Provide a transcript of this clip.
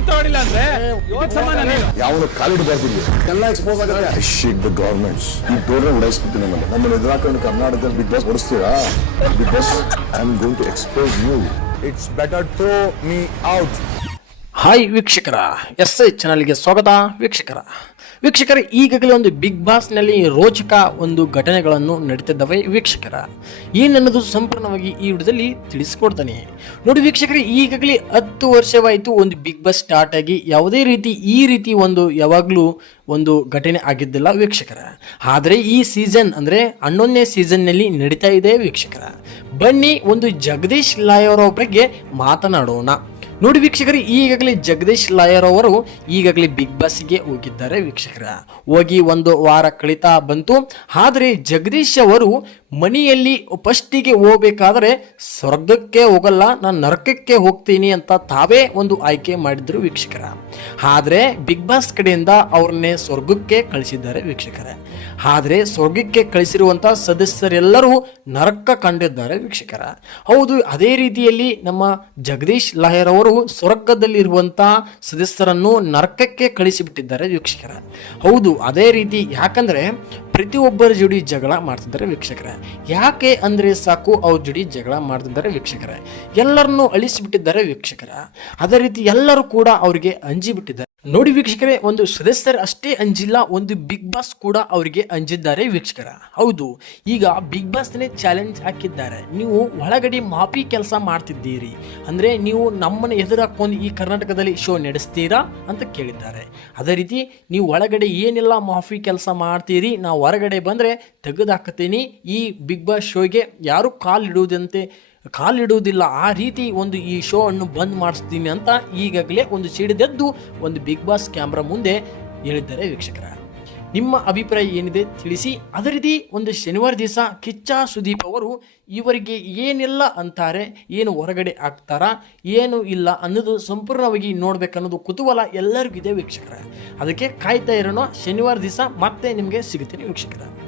ನೀನ್ ಅಂದ್ರೆ ಇದಕ್ ಸಮಾನ ನೀನು ಯಾವನು ಕಾಲಿಡಬಾರ್ದಿಲ್ಲ ಎಲ್ಲ ಎಕ್ಸ್ಪೋಸ್ ಆಗುತ್ತೆ. ಶೀಟ್ ದ ಗವರ್ಮೆಂಟ್ಸ್ ಈ ಟೋರ್ನ ಉಡಾಯಿಸ್ಬಿಡ್ತೀನಿ ನಮ್ಮಲ್ಲಿ. ನಮ್ಮನ್ನು ಎದುರಾಕೊಂಡು ಕರ್ನಾಟಕದಲ್ಲಿ big boss ಓಡಿಸ್ತೀರಾ? Big boss I am going to expose you it's better throw me out hi ವೀಕ್ಷಕರ ಎಸ್ ಐ ಚಾನಲ್ಗೆ ಸ್ವಾಗತ ವೀಕ್ಷಕರ. ವೀಕ್ಷಕರ, ಈಗಾಗಲೇ ಒಂದು ಬಿಗ್ ಬಾಸ್ನಲ್ಲಿ ರೋಚಕ ಒಂದು ಘಟನೆಗಳನ್ನು ನಡೀತಿದ್ದಾವೆ ವೀಕ್ಷಕರ. ಏನನ್ನೋದು ಸಂಪೂರ್ಣವಾಗಿ ಈ ವಿಡಿಯೋದಲ್ಲಿ ತಿಳಿಸ್ಕೊಡ್ತಾನೆ. ನೋಡಿ ವೀಕ್ಷಕರೇ, ಈಗಾಗಲೇ ಹತ್ತು ವರ್ಷವಾಯಿತು ಒಂದು ಬಿಗ್ ಬಾಸ್ ಸ್ಟಾರ್ಟ್ ಆಗಿ ಯಾವುದೇ ರೀತಿ ಈ ರೀತಿ ಒಂದು ಯಾವಾಗಲೂ ಒಂದು ಘಟನೆ ಆಗಿದ್ದಿಲ್ಲ ವೀಕ್ಷಕರ. ಆದರೆ ಈ ಸೀಸನ್ ಅಂದರೆ ಹನ್ನೊಂದನೇ ಸೀಸನ್ನಲ್ಲಿ ನಡೀತಾ ಇದೆ ವೀಕ್ಷಕರ. ಬನ್ನಿ ಒಂದು ಜಗದೀಶ್ ಲಾಯರ್ ಬಗ್ಗೆ ಮಾತನಾಡೋಣ. ನೋಡಿ ವೀಕ್ಷಕರೇ, ಈಗಾಗಲೇ ಜಗದೀಶ್ ಲಾಯರ್ ಅವರು ಈಗಾಗಲೇ ಬಿಗ್ ಬಾಸ್ಗೆ ಹೋಗಿದ್ದಾರೆ ವೀಕ್ಷಕರ. ಹೋಗಿ ಒಂದು ವಾರ ಕಳೀತಾ ಬಂತು. ಆದರೆ ಜಗದೀಶ್ ಅವರು ಮನೆಯಲ್ಲಿ ಫಸ್ಟಿಗೆ ಹೋಗಬೇಕಾದ್ರೆ ಸ್ವರ್ಗಕ್ಕೆ ಹೋಗಲ್ಲ, ನಾನು ನರಕಕ್ಕೆ ಹೋಗ್ತೀನಿ ಅಂತ ತಾವೇ ಒಂದು ಆಯ್ಕೆ ಮಾಡಿದ್ರು ವೀಕ್ಷಕರ. ಆದರೆ ಬಿಗ್ ಬಾಸ್ ಕಡೆಯಿಂದ ಅವ್ರನ್ನೇ ಸ್ವರ್ಗಕ್ಕೆ ಕಳಿಸಿದ್ದಾರೆ ವೀಕ್ಷಕರ. ಆದರೆ ಸ್ವರ್ಗಕ್ಕೆ ಕಳಿಸಿರುವಂಥ ಸದಸ್ಯರೆಲ್ಲರೂ ನರಕ ಕಂಡಿದ್ದಾರೆ ವೀಕ್ಷಕರ. ಹೌದು, ಅದೇ ರೀತಿಯಲ್ಲಿ ನಮ್ಮ ಜಗದೀಶ್ ಲಾಯರ್ ಅವರು ಸ್ವರ್ಗದಲ್ಲಿರುವಂಥ ಸದಸ್ಯರನ್ನು ನರಕಕ್ಕೆ ಕಳಿಸಿಬಿಟ್ಟಿದ್ದಾರೆ ವೀಕ್ಷಕರ. ಹೌದು, ಅದೇ ರೀತಿ ಯಾಕಂದ್ರೆ ಪ್ರತಿಯೊಬ್ಬರ ಜೋಡಿ ಜಗಳ ಮಾಡ್ತಿದ್ದಾರೆ ವೀಕ್ಷಕರ. ಯಾಕೆ ಅಂದರೆ ಸಾಕು ಅವ್ರ ಜೋಡಿ ಜಗಳ ಮಾಡ್ತಿದ್ದಾರೆ ವೀಕ್ಷಕರ. ಎಲ್ಲರನ್ನೂ ಅಳಿಸಿಬಿಟ್ಟಿದ್ದಾರೆ ವೀಕ್ಷಕರ. ಅದೇ ರೀತಿ ಎಲ್ಲರೂ ಕೂಡ ಅವರಿಗೆ ಅಂಜಿಬಿಟ್ಟಿದ್ದಾರೆ. ನೋಡಿ ವೀಕ್ಷಕರೇ, ಒಂದು ಸದಸ್ಯರು ಅಷ್ಟೇ ಅಂಜಿಲ್ಲ, ಒಂದು ಬಿಗ್ ಬಾಸ್ ಕೂಡ ಅವರಿಗೆ ಅಂಜಿದ್ದಾರೆ ವೀಕ್ಷಕರ. ಹೌದು, ಈಗ ಬಿಗ್ ಬಾಸ್ನೇ ಚಾಲೆಂಜ್ ಹಾಕಿದ್ದಾರೆ. ನೀವು ಒಳಗಡೆ ಮಾಪಿ ಕೆಲಸ ಮಾಡ್ತಿದ್ದೀರಿ. ಅಂದ್ರೆ ನೀವು ನಮ್ಮನ್ನ ಎದುರಾಕೊಂಡು ಈ ಕರ್ನಾಟಕದಲ್ಲಿ ಶೋ ನಡೆಸ್ತೀರಾ ಅಂತ ಕೇಳಿದ್ದಾರೆ. ಅದೇ ರೀತಿ, ನೀವು ಒಳಗಡೆ ಏನೆಲ್ಲ ಮಾಫಿ ಕೆಲಸ ಮಾಡ್ತೀರಿ, ನಾವು ಹೊರಗಡೆ ಬಂದರೆ ತೆಗೆದುಹಾಕತೀನಿ ಈ ಬಿಗ್ ಬಾಸ್ ಶೋಗೆ ಯಾರು ಕಾಲಿಡುವುದಂತೆ ಕಾಲಿಡುವುದಿಲ್ಲ. ಆ ರೀತಿ ಒಂದು ಈ ಶೋ ಅನ್ನು ಬಂದ್ ಮಾಡಿಸ್ತೀನಿ ಅಂತ ಈಗಾಗಲೇ ಒಂದು ಸಿಡಿದೆದ್ದು ಒಂದು ಬಿಗ್ ಬಾಸ್ ಕ್ಯಾಮ್ರಾ ಮುಂದೆ ಹೇಳಿದ್ದಾರೆ ವೀಕ್ಷಕರ. ನಿಮ್ಮ ಅಭಿಪ್ರಾಯ ಏನಿದೆ ತಿಳಿಸಿ. ಅದೇ ಒಂದು ಶನಿವಾರ ದಿವಸ ಕಿಚ್ಚ ಸುದೀಪ್ ಅವರು ಇವರಿಗೆ ಏನೆಲ್ಲ ಅಂತಾರೆ, ಏನು ಹೊರಗಡೆ ಆಗ್ತಾರಾ ಏನು ಇಲ್ಲ ಅನ್ನೋದು ಸಂಪೂರ್ಣವಾಗಿ ನೋಡಬೇಕನ್ನೋದು ಕುತೂಹಲ ಎಲ್ಲರಿಗೂ ಇದೆ ವೀಕ್ಷಕರ. ಅದಕ್ಕೆ ಕಾಯ್ತಾ ಇರೋಣ. ಶನಿವಾರ ದಿವಸ ಮತ್ತೆ ನಿಮಗೆ ಸಿಗುತ್ತೀನಿ ವೀಕ್ಷಕರ.